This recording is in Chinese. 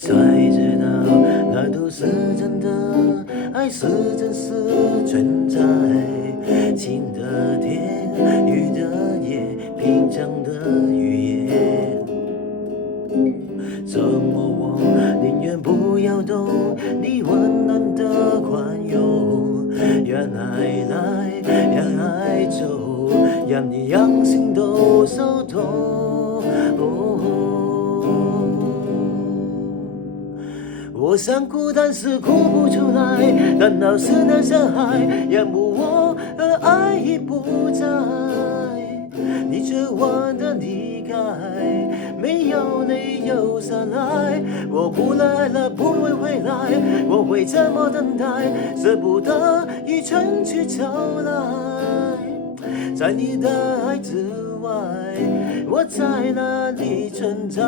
才知道那都是真的，爱是真实存在。晴的天，雨的夜，平常的语言。怎么我宁愿不要懂你温暖的宽容，让爱来，让爱走，让你让心都受痛。我想哭，但是哭不出来，难道是那伤害淹没我，而爱已不在？你绝望的离开，没有理由下来。我不来了，不会回来，我会怎么等待？舍不得一春去秋来，在你的爱之外，我在哪里存在？